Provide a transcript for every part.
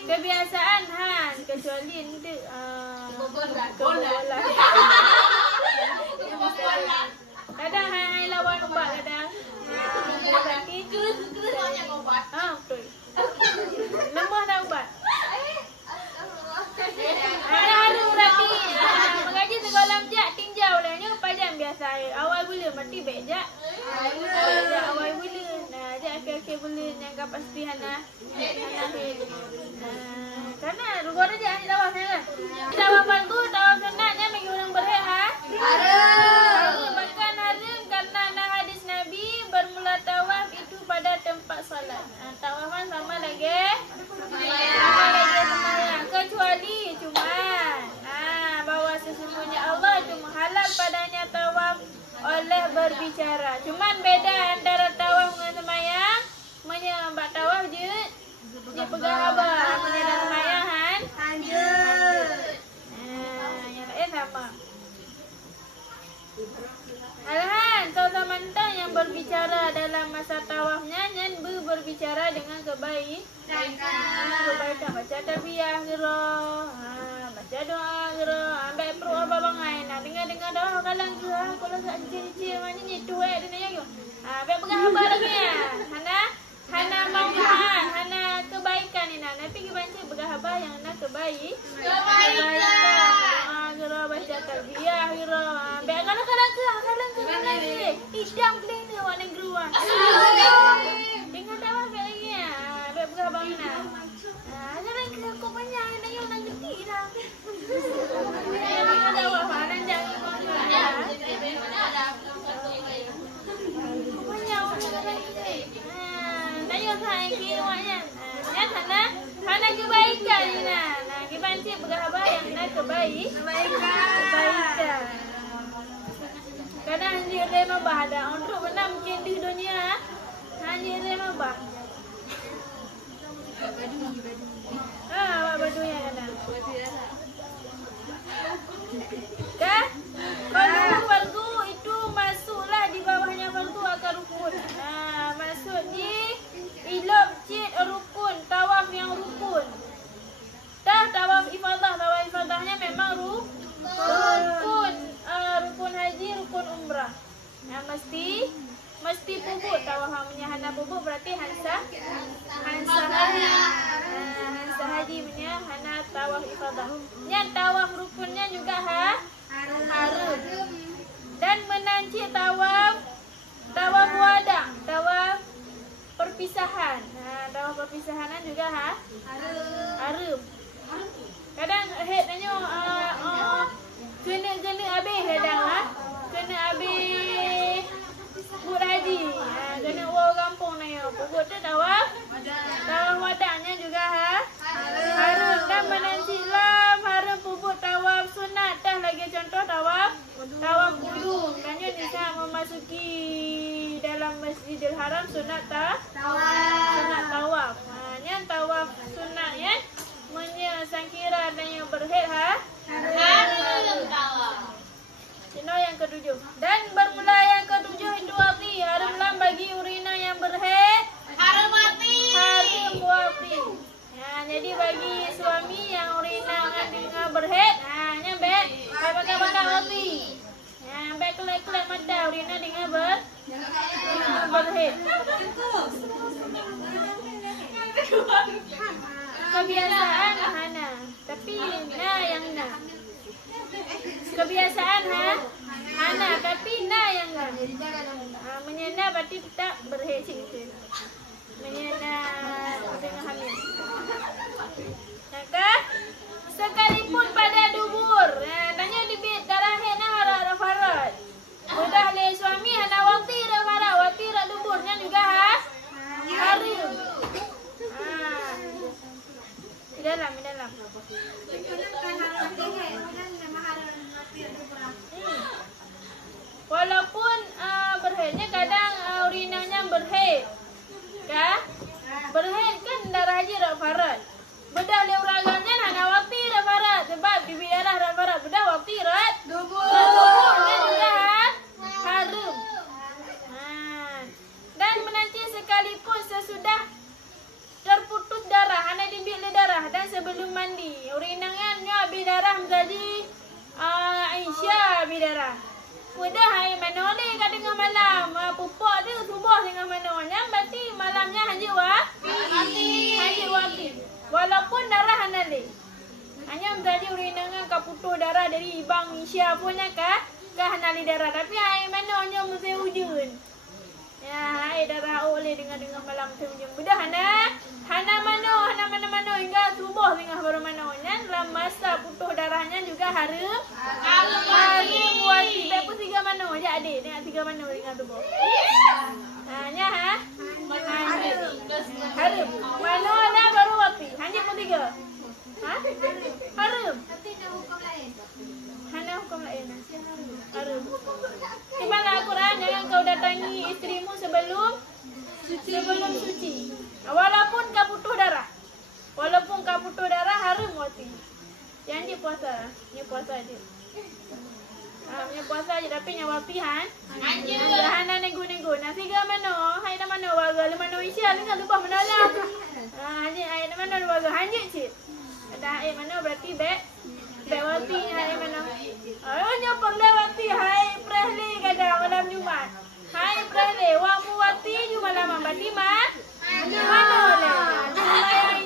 Kebiasaan Han kecuali itu kebolan. Kadang Han lawan ubat kadang. Tapi betul. Lemah dah ubat. Ada haru rapi. Mengaji sekolah jak tinjau lahnya pajam biasa. Awal bula mati bejak. Awal bula. Nah, jak akhir-akhir bula yang pasti Hana. Karena rugo aja ni tawaf kan. Tawaf fardu, tawaf sunnahnya bagi orang berhak ha? Harum. Bahkan harum karena ada hadis Nabi bermula tawaf itu pada tempat salat. Tawafan sama lagi. Sembahyang. Kecuali cuman bahawa sesungguhnya Allah cuma halal padanya tawaf oleh berbicara. Cuman beda antara tawaf dengan sembahyang. Menyembah tawaf je dia pegang apa? Menyembah sembahyang Han? Lanjut. Yang lain sama. Alhan, saudara mantang yang berbicara dalam masa tawafnya yang berbicara dengan kebaikan. Baca tarbiyah gero. Baca doa gero. Ambil perlu apa bangai. Nah, dengar doa kalang ke. Kalau tak ciri-ciri macam ni tu dia nak yo. Ambil pegang apa lagi ya? Hana mauhan, Hana kebaikan ni nak. Nanti kita baca pegang apa yang nak kebaikan. Gero baca tarbiyah gero. Ambil kalang ke. Idam boleh ni awak negeri wan. Dengar tawaf lagi ya. Ambil pegang abang nak. Jangan ke aku banyak nak yo nak ngerti dah. Dengar tawaf Hana jangan banyak sayang kira maknya. Hana kebaikan ni nah. Nah, kita baca berapa yang nak kebaikan. Kadang anjir remabah ada. Untuk benar mungkin di dunia anjir remabah. Badunya kadang. Kah? Kalau fardu itu masuklah di bawahnya fardu akan rukun. Maksudnya ilok cid rukun, tawaf yang rukun. Tawaf ifadahnya memang rukun. Rukun haji, rukun umrah. Mesti pupuk tawaf punya Hana pupuk berarti Hansa haji punya Hana tawaf ifadah. Yang tawaf rukunnya juga harum. Dan menanci tawaf wada, tawaf perpisahan. Tawaf perpisahanan juga harum. Kadang head tanya kena habis kadang kena habis buat haji. Kena orang kampung ni pokok tu tawaf wadanya juga harum. Dan menanci lam harum pupuk tawaf sunat. Dah lagi contoh tawaf qudum. Tanya bisa memasuki dalam Masjidil Haram sunat tawaf. Yang tawaf sunat ya menyangkira dan yang berhead harum tawaf. Cino yang ketujuh. Dan bermula yang ketujuh itu wati. Harum lam bagi urina yang berhead. Harum wati. Jadi bagi suami yang urina dengan berhead, nyampe pakai wati. Nyampe kelak mata urina dengan berhead. Kebiasaan Hana. Tapi yang kebiasaan Hana tapi yang menyenda berarti tak berhead sikit. Menyenda dengan hamil. Maka sekalipun pada dubur. Tanya di darah head harap farat. Udah le suami Hana wati dah farat, wati dah duburnya juga harum. Di dalam. Walaupun berheadnya kadang urinanya berhead. Kah? Berhead kan darah haji dah farat. Bedah le uragannya Hana wati dah farat. Sebab bibi darah dah farat. Bedah wati rat duburnya juga harum. Dan menanti sekalipun sesudah terputus hana dibik le darah dan sebelum mandi. Urinangan nya bi darah menjadi Aisyah bi darah. Mudah hai mana ni kat tengah malam. Pupak dia subuh tengah mana. Nya berarti malamnya hanya wati. Walaupun darah hana le. Hanya menjadi urinangan ka putus darah dari ibang Aisyah punya ka hana le darah. Tapi hai mana nya mesti hujun. Ya, hai darah oleh dengar malam sehujung. Mudah hana mana hingga subuh tengah baru mana. Nya dalam masa putus darahnya juga harum wati. Tapi tiga mana aja adik tengok tiga mana tengah subuh. Nya harum. Mana lah baru wati. Hanya pun tiga. Harum. Hana hukum lain. Harum. Di mana Al-Quran yang kau datangi isterimu sebelum suci. Walaupun kau putus darah harum wati. Yang dia puasa. Dia puasa je. Dia puasa je tapi nyawa pihan. Hana nego-nego. Nasi ke mana? Hai dah mana warga? Le mana Isya ni kan lupa menolong. Hanya ai dah mana warga? Hanya cik. Ada ai mana berarti wati hai mana? Nya perlewati hai prehli kadang malam Jumat. Hai prehli wa muwati ju malam berarti mana le? Semaya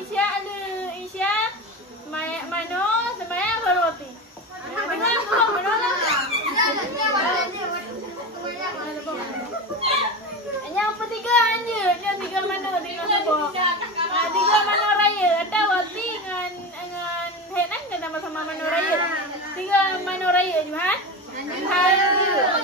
Isya mana semaya berwati. Dengar kau mana? Yang ketiga hanya yang tiga mana tengok subuh. Tiga mana raya ada wati dengan henan kan sama-sama mana raya. Tiga mana raya Jumat. Hari